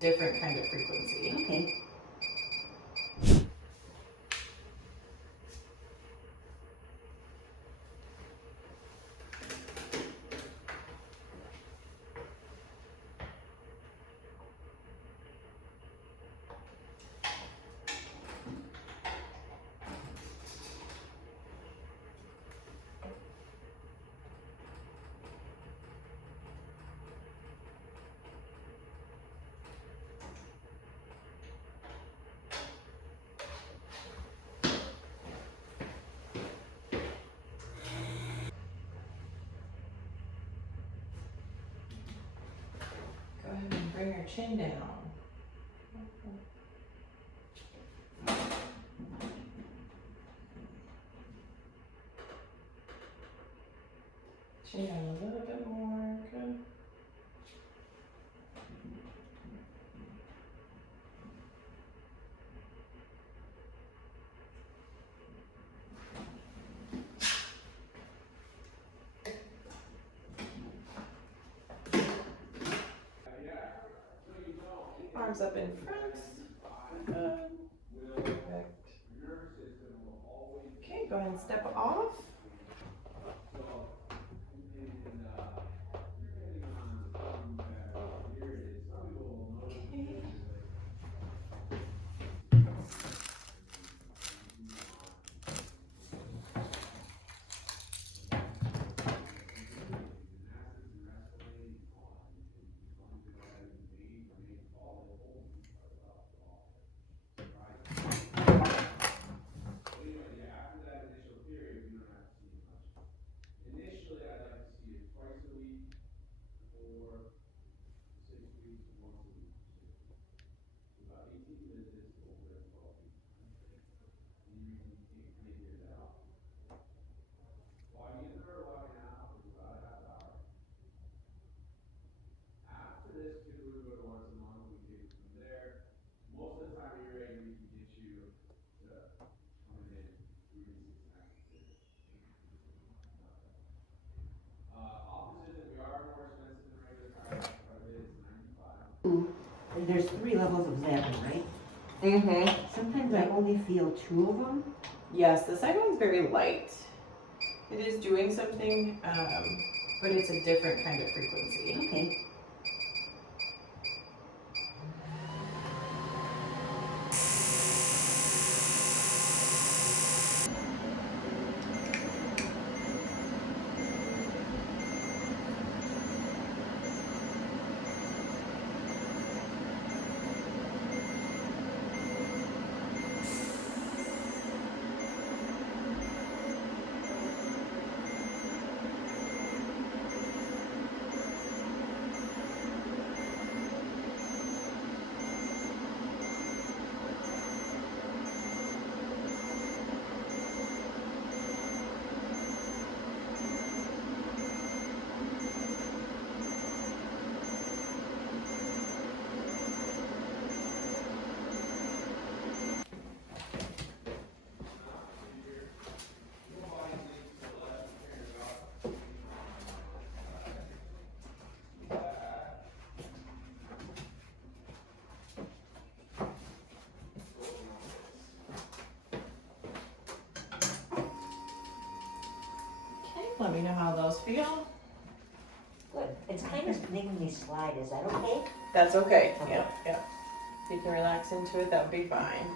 different kind of frequency. Okay. Go ahead and bring your chin down. Chin down a little bit more. Good. Arms up in front. Good. Perfect. Okay, go ahead and step off. Okay. And there's 3 levels of zapping, right? Mm-hmm. Sometimes I only feel 2 of them. Yes, the second one's very light. It is doing something, but it's a different kind of frequency. Okay. Okay, let me know how those feel. Good. It's kind of making me slide. Is that okay? That's okay. Okay. Yep, yep. If you can relax into it, that would be fine.